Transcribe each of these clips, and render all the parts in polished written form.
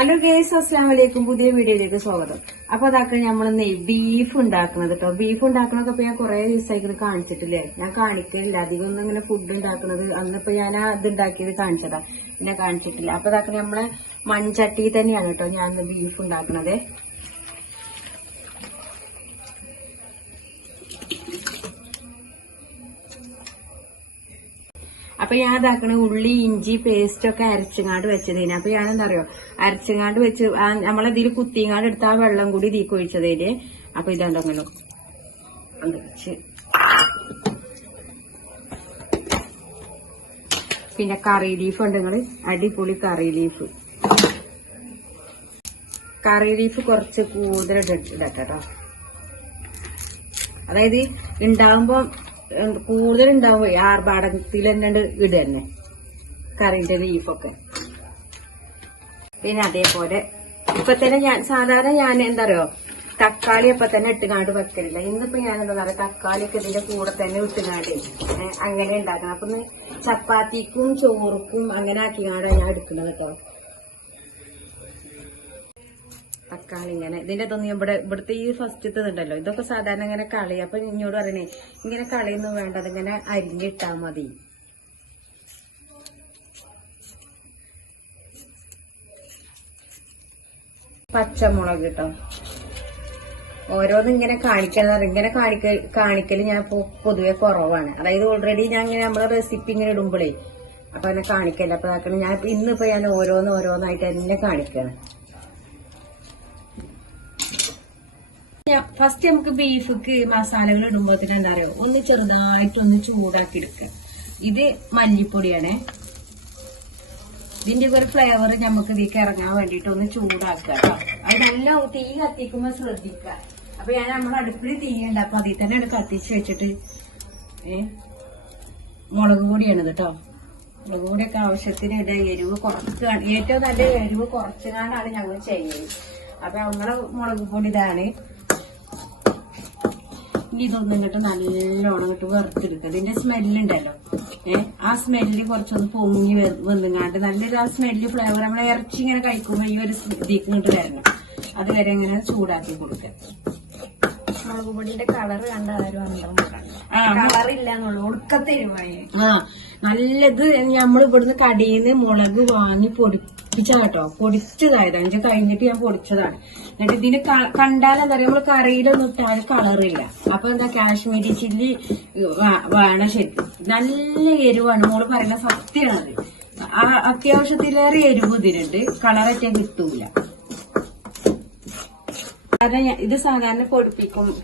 Hello guys, അസ്സലാമു അലൈക്കും. പുതിയ വീഡിയോയിലേക്ക് സ്വാഗതം. അപ്പൊ അതാക്ക നമ്മളിന്ന് ബീഫ് ഉണ്ടാക്കുന്നത് കേട്ടോ. ബീഫ് ഉണ്ടാക്കണതൊക്കെ ഇപ്പൊ ഞാൻ കുറെ ദിവസമായിട്ട് കാണിച്ചിട്ടില്ലേ. ഞാൻ കാണിക്കില്ല അധികം ഒന്നും ഇങ്ങനെ ഫുഡ് ഉണ്ടാക്കുന്നത്. അന്നിപ്പോ ഞാൻ ഇത് ഉണ്ടാക്കിയത് കാണിച്ചതാ, പിന്നെ കാണിച്ചിട്ടില്ല. അപ്പൊ അതാക്ക നമ്മളെ മൺചട്ടി തന്നെയാണ് കേട്ടോ ഞാൻ ബീഫ് ഉണ്ടാക്കണത്. അപ്പൊ ഞാൻ ഇതാക്കണ ഉള്ളി ഇഞ്ചി പേസ്റ്റ് ഒക്കെ അരച്ചങ്ങാണ്ട് വെച്ചതേന്. അപ്പൊ ഞാൻ എന്താ അറിയോ, അരച്ചങ്ങാണ്ട് വെച്ച് നമ്മളതിൽ കുത്തിങ്ങാണ്ട് എടുത്ത ആ വെള്ളം കൂടി ഇതിക്ക് ഒഴിച്ചതേന്. അപ്പൊ ഇതെന്തെങ്കിലും വെച്ച് പിന്നെ കറി ലീഫ് ഉണ്ട്, നിങ്ങള് അടിപൊളി കറി ലീഫ് കുറച്ച് കൂടുതൽ ഇടട്ടോ. അതായത് ഉണ്ടാവുമ്പോ കൂടുതൽ ഉണ്ടാവും, ആർഭാടത്തിൽ തന്നെ ഇടന്നെ കറിന്റെ ലീഫൊക്കെ. പിന്നെ അതേപോലെ ഇപ്പൊ തന്നെ സാധാരണ ഞാൻ എന്താ പറയുക, തക്കാളി അപ്പൊ തന്നെ ഇട്ടുകാണ്ട് വെക്കലില്ല. ഇന്നിപ്പോ ഞാൻ എന്താ പറയുക, തക്കാളിയൊക്കെ ഇതിന്റെ കൂടെ തന്നെ ഇട്ടുകാണ്ട് അങ്ങനെ ഉണ്ടാക്കണം. അപ്പൊ ചപ്പാത്തിക്കും ചോറുക്കും അങ്ങനെ ആക്കിക്കാണ്ടാണ് ഞാൻ എടുക്കുന്നത് കേട്ടോ. തക്കാളി ഇങ്ങനെ ഇതിന്റെ ഇതൊന്നും ഇവിടുത്തെ ഈ ഫസ്റ്റത്തെ ഉണ്ടല്ലോ, ഇതൊക്കെ സാധാരണ ഇങ്ങനെ കളി. അപ്പൊ ഇങ്ങോട്ട് പറയണേ ഇങ്ങനെ കളിയൊന്നും വേണ്ട, അതിങ്ങനെ അരിഞ്ഞിട്ടാ മതി. പച്ചമുളക് കേട്ടോ, ഓരോന്നും ഇങ്ങനെ കാണിക്കണം. ഇങ്ങനെ കാണിക്കല് ഞാൻ പൊതുവെ കുറവാണ്. അതായത് ഓൾറെഡി ഞാൻ ഇങ്ങനെ നമ്മളെ റെസിപ്പി ഇങ്ങനെ ഇടുമ്പോഴേ അപ്പൊ അതിനെ കാണിക്കല്ല. അപ്പൊ അതാക്കണം ഞാൻ ഇന്നിപ്പോ ഞാൻ ഓരോന്നായിട്ട് തന്നെ കാണിക്കണം. ഫസ്റ്റ് നമുക്ക് ബീഫിക്ക് മസാലകൾ ഇടുമ്പോ തന്നെ എന്താ പറയുക, ഒന്ന് ചെറുതായിട്ടൊന്ന് ചൂടാക്കി എടുക്കുക. ഇത് മല്ലിപ്പൊടിയാണേ. ഇതിന്റെ ഒരു ഫ്ലേവർ നമുക്ക് ഇതിലേക്ക് ഇറങ്ങാൻ വേണ്ടിട്ട് ഒന്ന് ചൂടാക്കുക കേട്ടോ. അത് നല്ല തീ കത്തിക്കുമ്പോ ശ്രദ്ധിക്കുക. അപ്പൊ ഞാൻ നമ്മുടെ അടുപ്പിൽ തീയുണ്ട്, അപ്പൊ അതിൽ തന്നെ കത്തിച്ച് വെച്ചിട്ട് മുളക് പൊടിയാണ് കേട്ടോ. മുളക് പൊടിയൊക്കെ ആവശ്യത്തിന് ഇട. എരിവ് കുറച്ച്, ഏറ്റവും നല്ല എരിവ് കുറച്ചുകാണ്ടാണ് ഞങ്ങൾ ചെയ്യുന്നത്. അപ്പൊ നമ്മളെ മുളക് പൊടി ഇതാണ്. ഇതൊന്നും ഇങ്ങോട്ട് നല്ലോണം ഇങ്ങോട്ട് വറുത്തെടുക്കുക. ഇതിന്റെ സ്മെല്ലുണ്ടല്ലോ, ആ സ്മെല്ല് കുറച്ചൊന്ന് പൊങ്ങി വന്നുങ്ങാണ്ട് നല്ലൊരു ആ സ്മെല്ല് ഫ്ലേവർ നമ്മളെ ഇറച്ചി ഇങ്ങനെ കഴിക്കുമ്പോ ഈ ഒരു ഇതിക്ക് ഇങ്ങോട്ട് വരണം. അതുവരെ ഇങ്ങനെ ചൂടാക്കി കൊടുക്കുക. മുളക് പൊടിന്റെ കളറ് കണ്ട ആരും കളറില്ല എന്നുള്ളു, ഒടുക്കത്തെരുവായി. നല്ലത് നമ്മൾ ഇവിടുന്ന് കടയിൽ നിന്ന് മുളക് വാങ്ങി പൊടിപ്പിച്ചാട്ടോ. പൊടിച്ചതായത് 5 കഴിഞ്ഞിട്ട് ഞാൻ പൊടിച്ചതാണ്. എന്നിട്ട് ഇതിന് കണ്ടാലെന്താ പറയുക, നമ്മള് കറിയിലൊന്നും ഇട്ടാൽ കളറില്ല. അപ്പൊ എന്താ, കാശ്മീരി ചില്ലി വേണം ശരിക്കും. നല്ല എരിവാണ്, മോള് പറയുന്ന സത്യമാണത്. അത്യാവശ്യത്തിലേറെ എരിവ് ഇതിനുണ്ട്, കളറൊക്കെ കിട്ടൂല. ഇത് സാധാരണ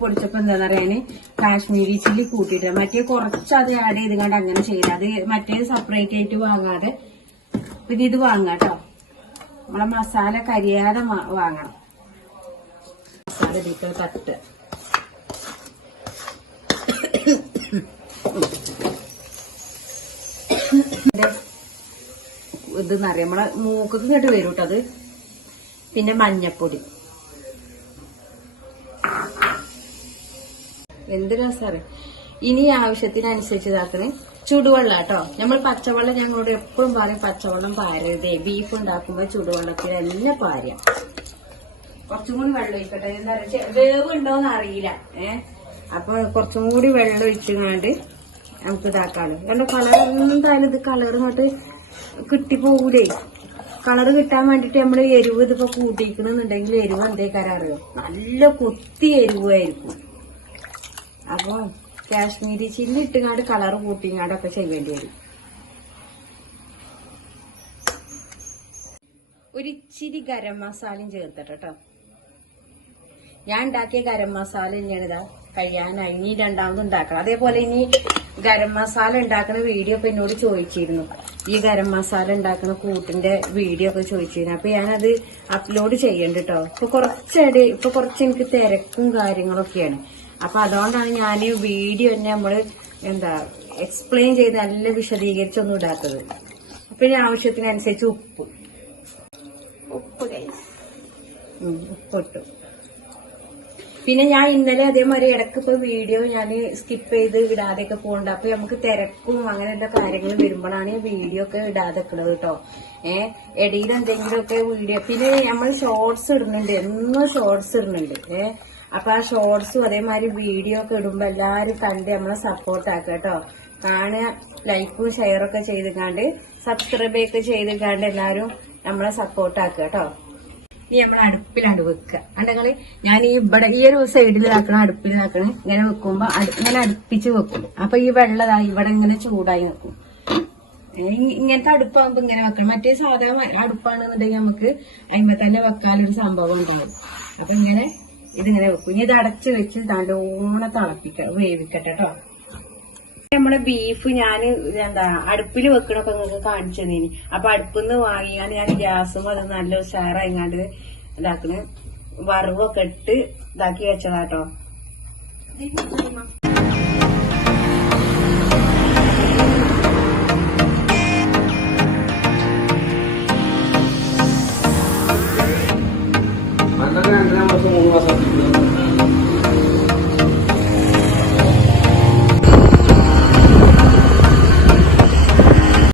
പൊടിച്ചപ്പോ എന്താ പറയാന്, കാശ്മീരി ചില്ലി കൂട്ടിയിട്ട് മറ്റേ കുറച്ച് അത് ആഡ് ചെയ്ത് കണ്ട് അങ്ങനെ ചെയ്യണം. അത് മറ്റേ സെപ്പറേറ്റ് ആയിട്ട് വാങ്ങാതെ പിന്നെ ഇത് വാങ്ങാട്ടോ. നമ്മളെ മസാല കരിയാതെ വാങ്ങണം. മസാല ഇതിക്ക് തട്ട് ഇതെന്നറിയാം, നമ്മളെ മൂക്കൊക്കെ ഇങ്ങോട്ട് വരും കേട്ടോ അത്. പിന്നെ മഞ്ഞപ്പൊടി, എന്ത് രസാറ്. ഇനി ആവശ്യത്തിനനുസരിച്ച് ഇതാക്കണേ ചുടുവെള്ളം കേട്ടോ. നമ്മൾ പച്ചവെള്ളം ഞങ്ങളോട് എപ്പോഴും പറയും, പച്ചവെള്ളം പാരരുതേ. ബീഫ് ഉണ്ടാക്കുമ്പോ ചുടുവെള്ളത്തിൽ തന്നെ പാരാം. കുറച്ചും കൂടി വെള്ളം ഒഴിക്കട്ടെ. എന്താ പറയുക, വേവ് ഉണ്ടോന്ന് അറിയില്ല. അപ്പൊ കുറച്ചും കൂടി വെള്ളം ഒഴിച്ചുകൊണ്ട് നമുക്ക് ഇതാക്കാണ്. കാരണം കളർ എന്തായാലും ഇത് കളർ ഇങ്ങോട്ട് കിട്ടിപ്പോകൂലേ. കളറ് കിട്ടാൻ വേണ്ടിട്ട് നമ്മള് എരിവ് ഇതിപ്പോ കൂട്ടിക്കണമെന്നുണ്ടെങ്കിൽ എരിവ് എന്തേക്കാരം അറിയോ, നല്ല കൊത്തി എരിവായിരിക്കും. അപ്പൊ കാശ്മീരി ചില്ലി ഇട്ടുകാണ്ട് കളറ് കൂട്ടിങ്ങാണ്ടൊക്കെ ചെയ്യേണ്ടി വരും. ഒരിച്ചിരി ഗരം മസാലയും ചേർത്തിട്ടോ. ഞാൻ ഉണ്ടാക്കിയ ഗരം മസാല തന്നെയാണ് ഇതാ കഴിയാനായി. ഇനി രണ്ടാമത് ഉണ്ടാക്കണം. അതേപോലെ ഇനി ഗരം മസാല ഉണ്ടാക്കുന്ന വീഡിയോ ഇപ്പൊ എന്നോട് ചോദിച്ചിരുന്നു. ഈ ഗരം മസാല ഉണ്ടാക്കുന്ന കൂട്ടിന്റെ വീഡിയോ ഒക്കെ ചോദിച്ചിരുന്നു. അപ്പൊ ഞാനത് അപ്ലോഡ് ചെയ്യണ്ട കേട്ടോ. ഇപ്പൊ കുറച്ച് എനിക്ക് തിരക്കും കാര്യങ്ങളൊക്കെയാണ്. അപ്പൊ അതുകൊണ്ടാണ് ഞാൻ വീഡിയോ തന്നെ നമ്മള് എക്സ്പ്ലെയിൻ ചെയ്ത് നല്ല വിശദീകരിച്ചൊന്നും ഇടാത്തത്. അപ്പൊ ഇനി ആവശ്യത്തിനനുസരിച്ച് ഉപ്പ് ഉപ്പിട്ടു. പിന്നെ ഞാൻ ഇന്നലെ അതേമാതിരി ഇടയ്ക്ക് ഇപ്പൊ വീഡിയോ ഞാൻ സ്കിപ്പ് ചെയ്ത് ഇടാതെയൊക്കെ പോകുന്നുണ്ട്. അപ്പൊ നമുക്ക് തിരക്കും അങ്ങനെയുള്ള കാര്യങ്ങൾ വരുമ്പോഴാണ് വീഡിയോ ഒക്കെ ഇടാതെ വെക്കുന്നത് കേട്ടോ. ഇടയിൽ എന്തെങ്കിലുമൊക്കെ വീഡിയോ പിന്നെ നമ്മൾ ഷോർട്സ് ഇടുന്നുണ്ട്, എന്നും ഷോർട്സ് ഇടുന്നുണ്ട്. അപ്പൊ ആ ഷോർട്സും അതേമാതിരി വീഡിയോ ഒക്കെ ഇടുമ്പോ എല്ലാരും കണ്ട് നമ്മളെ സപ്പോർട്ട് ആക്കുക കേട്ടോ. കാണുക, ലൈക്കും ഷെയറൊക്കെ ചെയ്തിക്കാണ്ട് സബ്സ്ക്രൈബ് ഒക്കെ ചെയ്തിക്കാണ്ട് എല്ലാരും നമ്മളെ സപ്പോർട്ട് ആക്കുക കേട്ടോ. ഈ നമ്മൾ അടുപ്പിലാണ് വെക്കുക. അണ്ടെങ്കിൽ ഞാൻ ഈ ഇവിടെ ഈ ഒരു സൈഡിലാക്കണം, അടുപ്പിലാക്കണം. ഇങ്ങനെ വെക്കുമ്പോ ഇങ്ങനെ അടുപ്പിച്ച് വെക്കും. അപ്പൊ ഈ വെള്ളതായി ഇവിടെ ഇങ്ങനെ ചൂടായി നിൽക്കും. ഇങ്ങനത്തെ അടുപ്പാകുമ്പോ ഇങ്ങനെ വെക്കണം. മറ്റേ സാധാ അടുപ്പാണെന്നുണ്ടെങ്കിൽ നമുക്ക് അതിന്മേ തന്നെ വെക്കാനൊരു സംഭവം ഉണ്ടാവും. അപ്പൊ ഇങ്ങനെ ഇതിങ്ങനെ വെക്കും. ഇനി ഇത് അടച്ചു വെച്ച് നല്ലോണം വേവിക്കട്ടെ കേട്ടോ. നമ്മുടെ ബീഫ് ഞാൻ അടുപ്പിൽ വെക്കണൊക്കെ നിങ്ങൾക്ക് കാണിച്ചു തന്നീനി. അപ്പൊ അടുപ്പിന്ന് വാങ്ങിയാൽ ഞാൻ ഗ്യാസും അത് നല്ല ഉഷാറായിങ്ങാണ്ട് ഇതാക്കണ് വറവൊക്കെ ഇട്ട് ഇതാക്കി വെച്ചതാട്ടോ. Andate, andremo su un